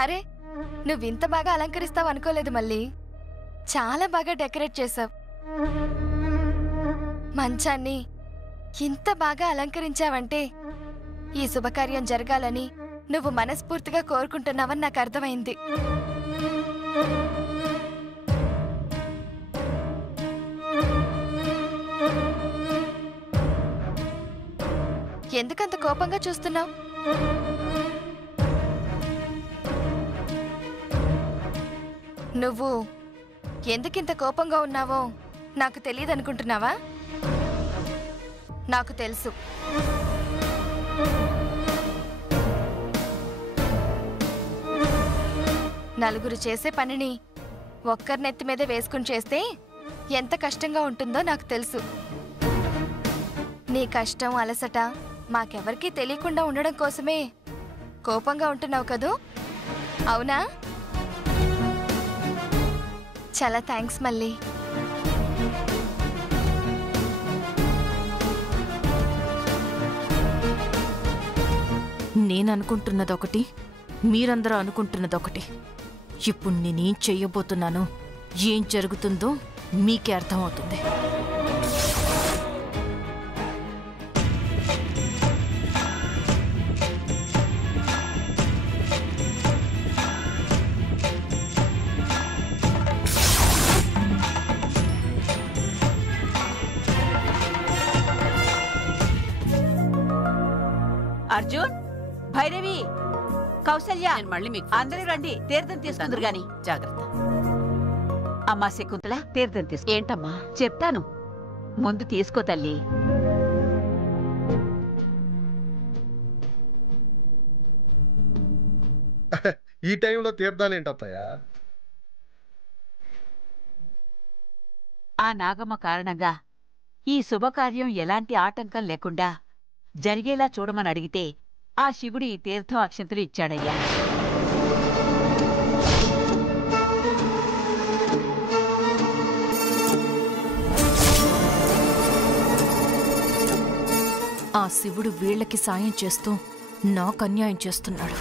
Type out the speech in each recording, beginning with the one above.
అరే, నువ్వింత బాగా అలంకరిస్తావు అనుకోలేదు మళ్ళీ. చాలా బాగా డెకరేట్ చేసావు. మంచాన్ని ఇంత బాగా అలంకరించావంటే ఈ శుభకార్యం జరగాలని నువ్వు మనస్ఫూర్తిగా కోరుకుంటున్నావని నాకు అర్థమైంది. ఎందుకంత కోపంగా చూస్తున్నావు? నువ్వు ఎందుకింత కోపంగా ఉన్నావో నాకు తెలియదనుకుంటున్నావా? నాకు తెలుసు. నలుగురు చేసే పనిని ఒక్కరినెత్తి మీద వేసుకుని చేస్తే ఎంత కష్టంగా ఉంటుందో నాకు తెలుసు. నీ కష్టం, అలసట మాకెవరికీ తెలియకుండా ఉండడం కోసమే కోపంగా ఉంటున్నావు కదూ? అవునా? చాలా థ్యాంక్స్ మళ్ళీ. నేననుకుంటున్నదొకటి, మీరందరూ అనుకుంటున్నదొకటి. ఇప్పుడు నేనేం చెయ్యబోతున్నానో, ఏం జరుగుతుందో మీకే అర్థమవుతుంది. అర్జున్, భైరవి, కౌసల్య, అందరూ రండి, తీర్థం తీసుకుందరు గాని. జాగ్రత్త. అమ్మా శకుంతల, తీర్థం తీసుకో. ఏంటమ్మా? చెప్తాను, ముందు తీసుకో తల్లి. ఈ టైంలో తీర్థాలేంటత్తయ్యా? ఆ నాగమ్మ కారణంగా ఈ శుభకార్యం ఎలాంటి ఆటంకం లేకుండా జరిగేలా చూడమని అడిగితే ఆ శివుడు ఈ తీర్థం అక్షంతలు ఇచ్చాడయ్యా. ఆ శివుడు వీళ్ళకి సాయం చేస్తూ నాకు అన్యాయం చేస్తున్నాడు.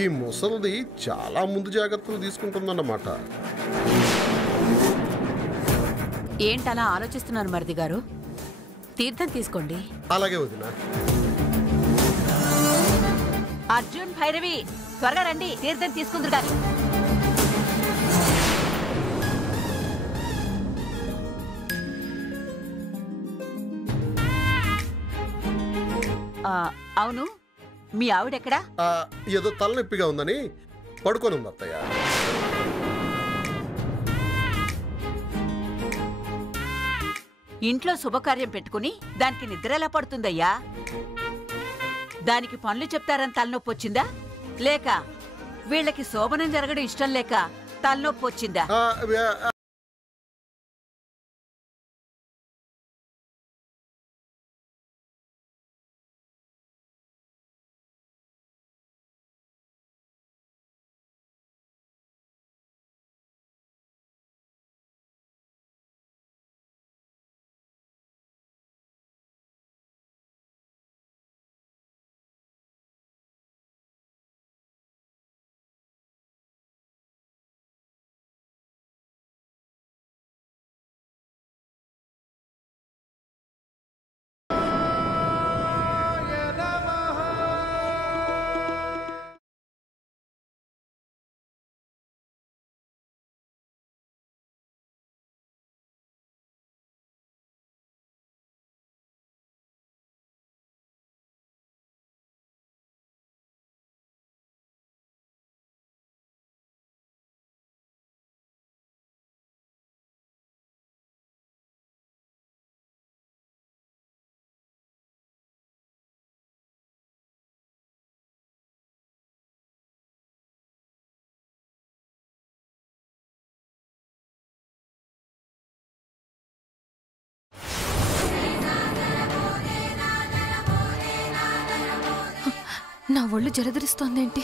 ఈ ముసలిది చాలా ముందు జాగ్రత్తలు తీసుకుంటుందన్నమాట. ఏంటలా ఆలోచిస్తున్నారు మరిది గారు? తీర్థం తీసుకోండి. అలాగే వదినా. అర్జున్, భైరవి, త్వరగా రండి, తీర్థం తీసుకుందరు గాని. అవును, మీ ఆవిడెక్కడా? ఏదో తలనొప్పిగా ఉందని పడుకొని ఉంది అత్తయ్య. ఇంట్లో శుభకార్యం పెట్టుకుని దానికి నిద్ర ఎలా పడుతుందయ్యా? దానికి పనులు చెప్తారని తలనొప్పి వచ్చిందా, లేక వీళ్ళకి శోభనం జరగడం ఇష్టం లేక తలనొప్పి వచ్చిందా? నా ఒళ్ళు జలధరిస్తోందేంటి?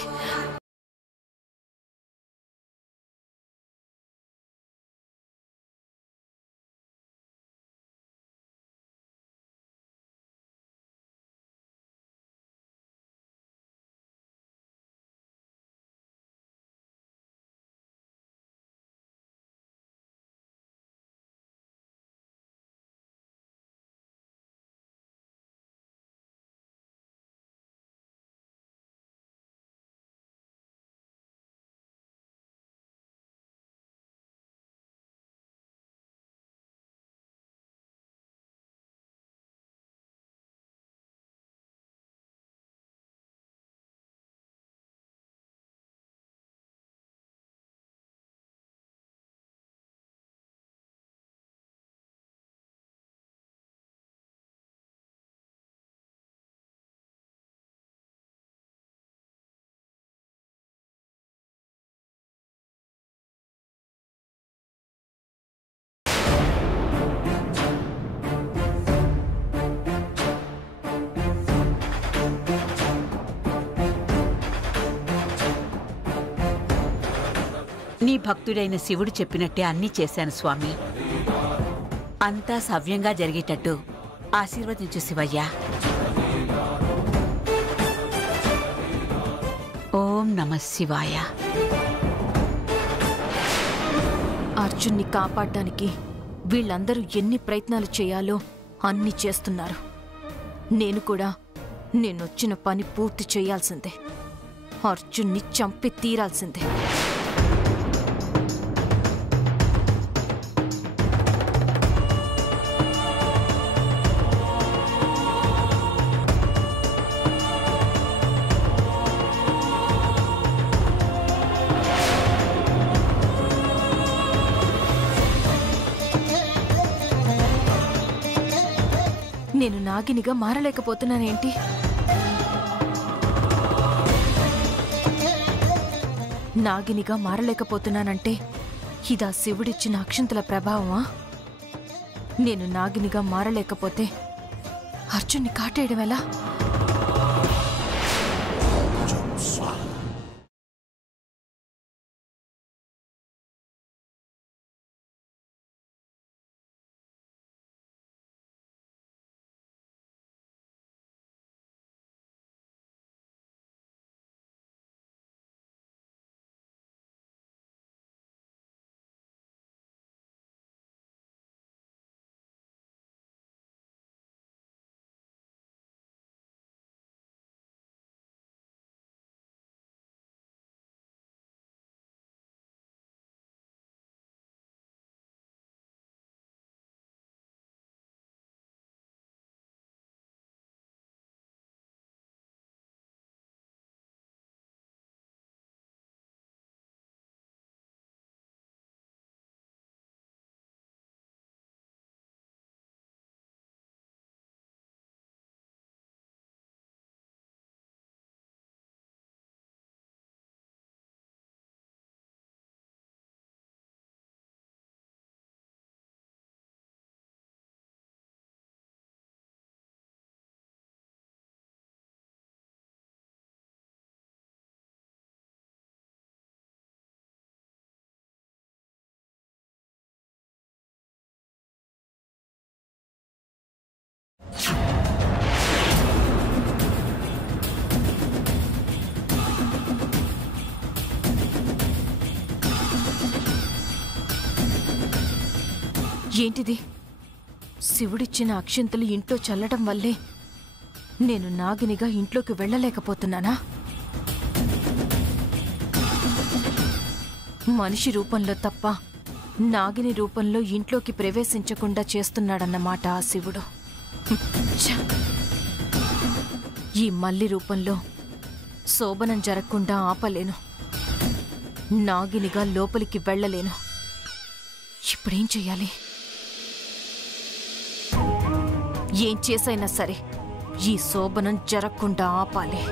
నీ భక్తుడైన శివుడు చెప్పినట్టే అన్నీ చేశాను స్వామి. అంతా సవ్యంగా జరిగేటట్టు ఆశీర్వదించు శివయ్య. ఓం నమః శివాయ. అర్జున్ని కాపాడడానికి వీళ్ళందరూ ఎన్ని ప్రయత్నాలు చేయాలో అన్ని చేస్తున్నారు. నేను కూడా నేనొచ్చిన పని పూర్తి చేయాల్సిందే. అర్జున్ని చంపి తీరాల్సిందే. నేను నాగినిగా మారలేకపోతున్నానేంటి? నాగినిగా మారలేకపోతున్నానంటే ఇదా శివుడిచ్చిన అక్షంతల ప్రభావమా? నేను నాగినిగా మారలేకపోతే అర్జున్ని కాటేయడం ఎలా? ఏంటిది? శివుడిచ్చిన అక్షింతలు ఇంట్లో చల్లడం వల్లే నేను నాగినిగా ఇంట్లోకి వెళ్ళలేకపోతున్నానా? మనిషి రూపంలో తప్ప నాగిని రూపంలో ఇంట్లోకి ప్రవేశించకుండా చేస్తున్నాడన్నమాట ఆ శివుడు. ఛ! ఈ మల్లి రూపంలో శోభనం జరగకుండా ఆపలేను. నాగినిగా లోపలికి వెళ్ళలేను. ఇప్పుడేం చెయ్యాలి? ఏం చేసైనా సరే ఈ శోభనం జరగకుండా ఆపాలి.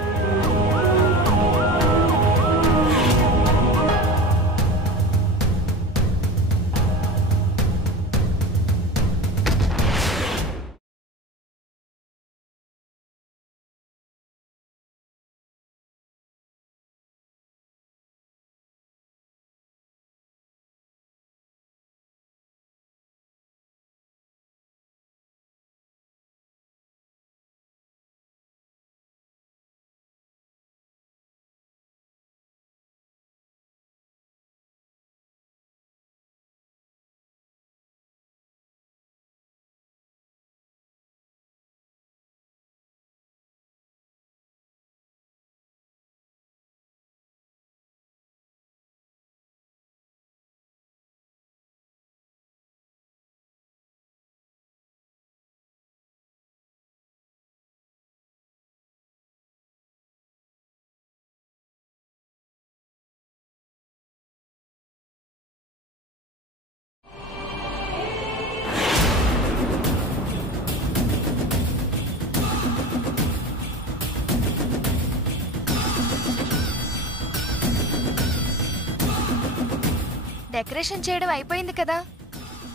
డెకరేషన్ చేయడం అయిపోయింది కదా,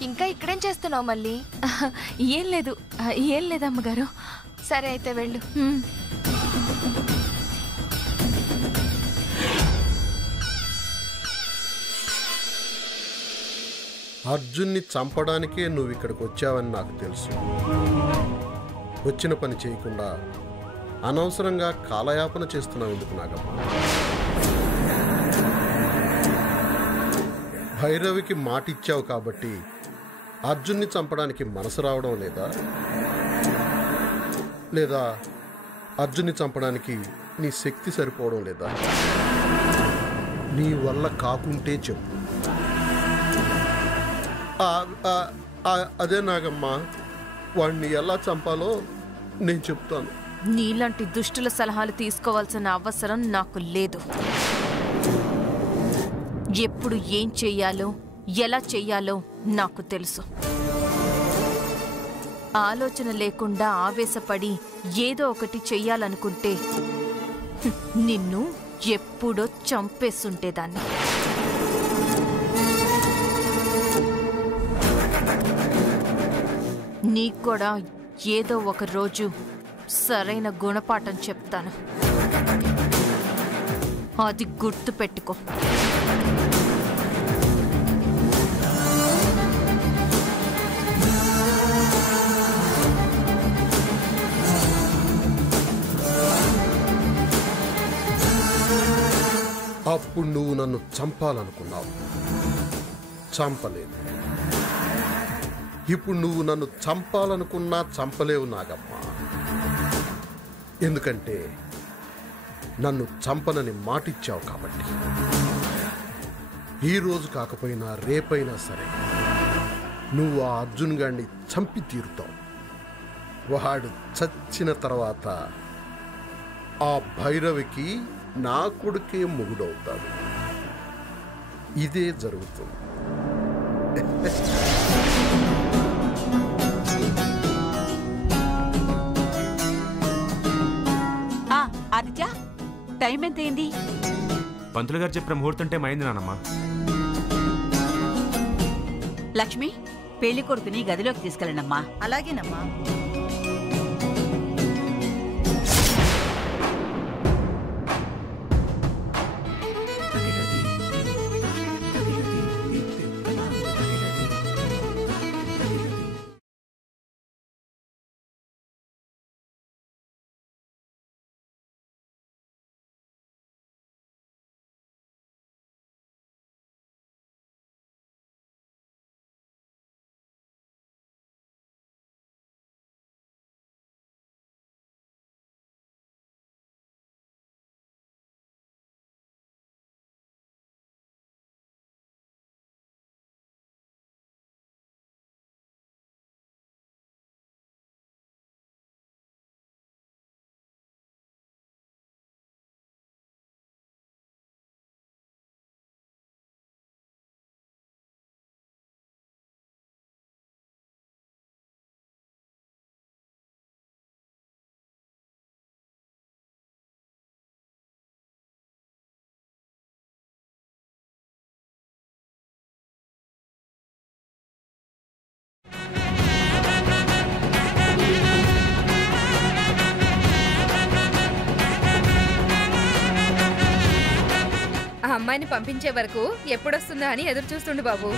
ఇంకా ఇక్కడేం చేస్తున్నావు మళ్ళీ? ఏం లేదు, ఏం లేదు అమ్మగారు. సరే అయితే వెళ్ళు. అర్జున్ని చంపడానికే నువ్వు ఇక్కడికి వచ్చావని నాకు తెలుసు. వచ్చిన పని చేయకుండా అనవసరంగా కాలయాపన చేస్తున్నావు ఎందుకు నాగమ్మ? భైరవికి మాటిచ్చావు కాబట్టి అర్జున్ని చంపడానికి మనసు రావడం లేదా? లేదా అర్జున్ని చంపడానికి నీ శక్తి సరిపోవడం లేదా? నీ వల్ల కాకుంటే చెప్పు. అదే నాగమ్మ, వాణ్ణి ఎలా చంపాలో నేను చెప్తాను. నీలాంటి దుష్టుల సలహాలు తీసుకోవాల్సిన అవసరం నాకు లేదు. ఎప్పుడు ఏం చెయ్యాలో ఎలా చెయ్యాలో నాకు తెలుసు. ఆలోచన లేకుండా ఆవేశపడి ఏదో ఒకటి చెయ్యాలనుకుంటే నిన్ను ఎప్పుడో చంపేస్తుంటేదాన్ని. నీకు కూడా ఏదో ఒక రోజు సరైన గుణపాఠం చెప్తాను. అది గుర్తు పెట్టుకో. అప్పుడు నువ్వు నన్ను చంపాలనుకున్నావు, చంపలేదు. ఇప్పుడు నువ్వు నన్ను చంపాలనుకున్నా చంపలేవు నాగమ్మ. ఎందుకంటే నన్ను చంపనని మాటిచ్చావు కాబట్టి. ఈరోజు కాకపోయినా రేపైనా సరే నువ్వు ఆ అర్జున్ గాడిని చంపి తీరుతావు. వాడు చచ్చిన తర్వాత ఆ భైరవికి నా కొడుకే మొగుడవుతాడు. ఇదే జరుగుతుంది. ఆదిత్య, టైం ఎంతైంది? పంతులు గారు చెప్పిన ముహూర్తం టైం అయింది నానమ్మా. లక్ష్మి, పెళ్లి కొడుకుని గదిలోకి తీసుకెళ్ళనమ్మా. అలాగేనమ్మా. ఆ అమ్మాయిని పంపించే వరకు ఎప్పుడొస్తుందా అని ఎదురు చూస్తుండు బాబు.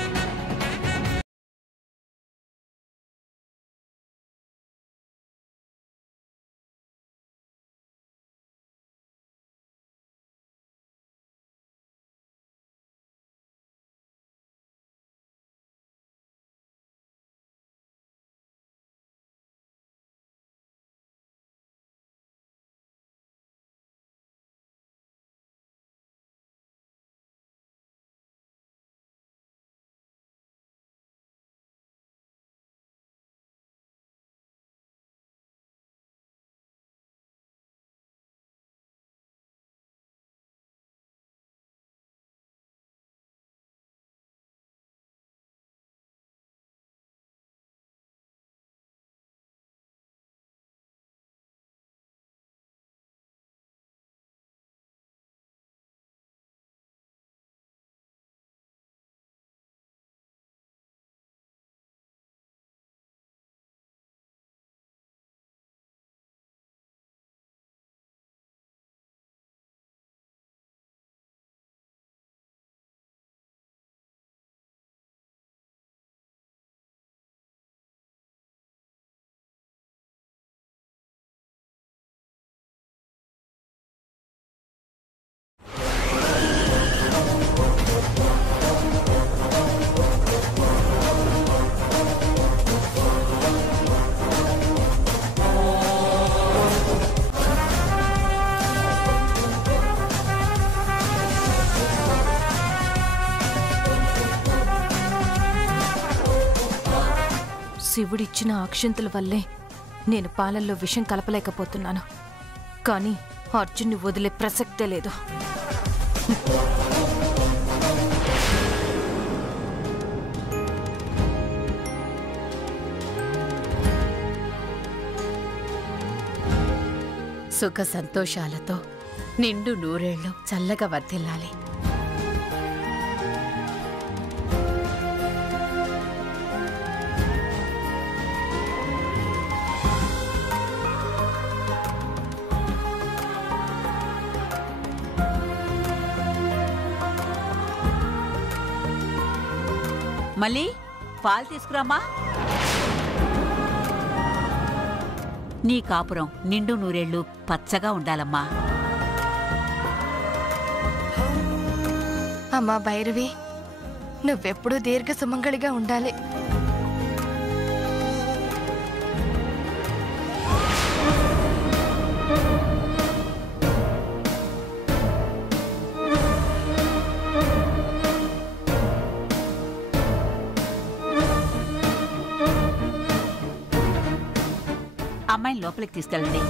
శివుడిచ్చిన అక్షింతల వల్లే నేను పాలల్లో విషం కలపలేకపోతున్నాను. కానీ అర్జున్ని వదిలే ప్రసక్తే లేదు. సుఖ సంతోషాలతో నిండు నూరేళ్లు చల్లగా వర్ధిల్లాలి. మళ్ళీ పాలు తీసుకురామ్మా. నీ కాపురం నిండు నూరేళ్లు పచ్చగా ఉండాలమ్మా. అమ్మా భైరవి, నువ్వెప్పుడూ దీర్ఘ సుమంగళిగా ఉండాలి. అమ్మాయిని లోపలికి తీసుకెళ్ళండి.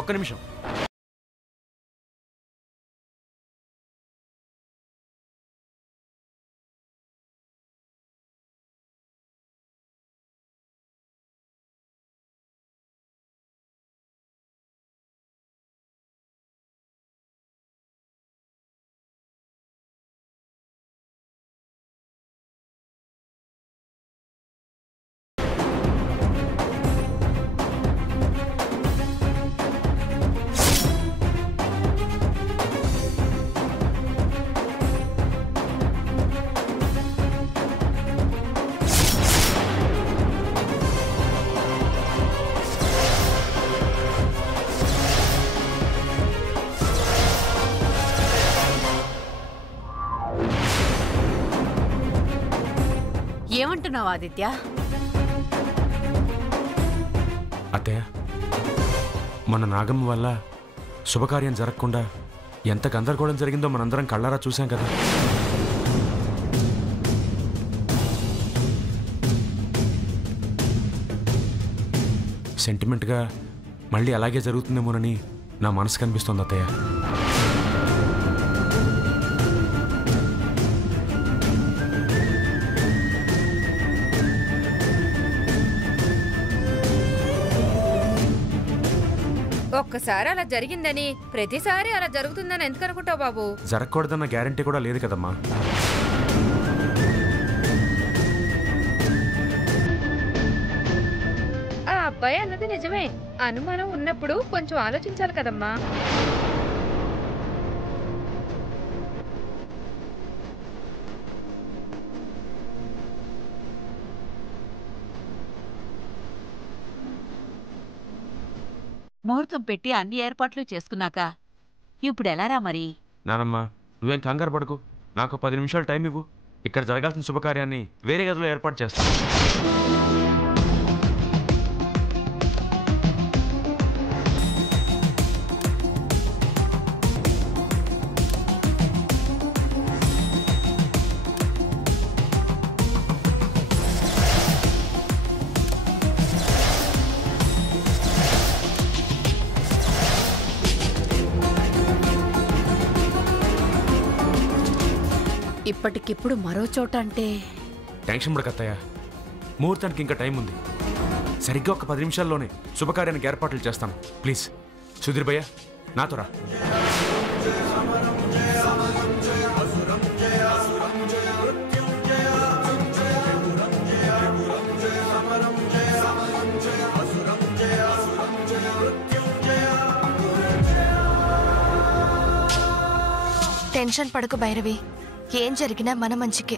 ఒక్క నిమిషం. ఏమంటున్నావు ఆదిత్య? అత్తయ్య, మన నాగమ్మ వల్ల శుభకార్యం జరగకుండా ఎంత గందరగోళం జరిగిందో మనందరం కళ్ళారా చూసాం కదా. సెంటిమెంట్గా మళ్ళీ అలాగే జరుగుతుందేమోనని నా మనసు కనిపిస్తోంది అత్తయ్య. ఒక్కసారి అలా జరిగిందని ప్రతిసారి అలా జరుగుతుందని ఎందుకు అనుకుంటావు బాబు? జరగకూడదన్న గ్యారంటీ కూడా లేదు కదమ్మా. ఆ అబ్బాయి అన్నది నిజమే. అనుమానం ఉన్నప్పుడు కొంచెం ఆలోచించాలి కదమ్మా. ముహూర్తం పెట్టి అన్ని ఏర్పాట్లు చేసుకున్నాక ఇప్పుడు ఎలారా మరి? నానమ్మ, నువ్వేం కంగారు పడకు. నాకు 10 నిమిషాలు టైం ఇవ్వు. ఇక్కడ జరగాల్సిన శుభకార్యాన్ని వేరే గదిలో ఏర్పాటు చేస్తాను. ఇప్పటికిప్పుడు మరో చోట అంటే టెన్షన్ పడకత్తయ్య. ముహూర్తానికి ఇంకా టైం ఉంది. సరిగ్గా ఒక 10 నిమిషాల్లోనే శుభకార్యానికి ఏర్పాట్లు చేస్తాను. ప్లీజ్ సుధీర్ భయ్య, నాతో రా. టెన్షన్ పడకు భైరవి, ఏం జరిగినా మన మంచికే.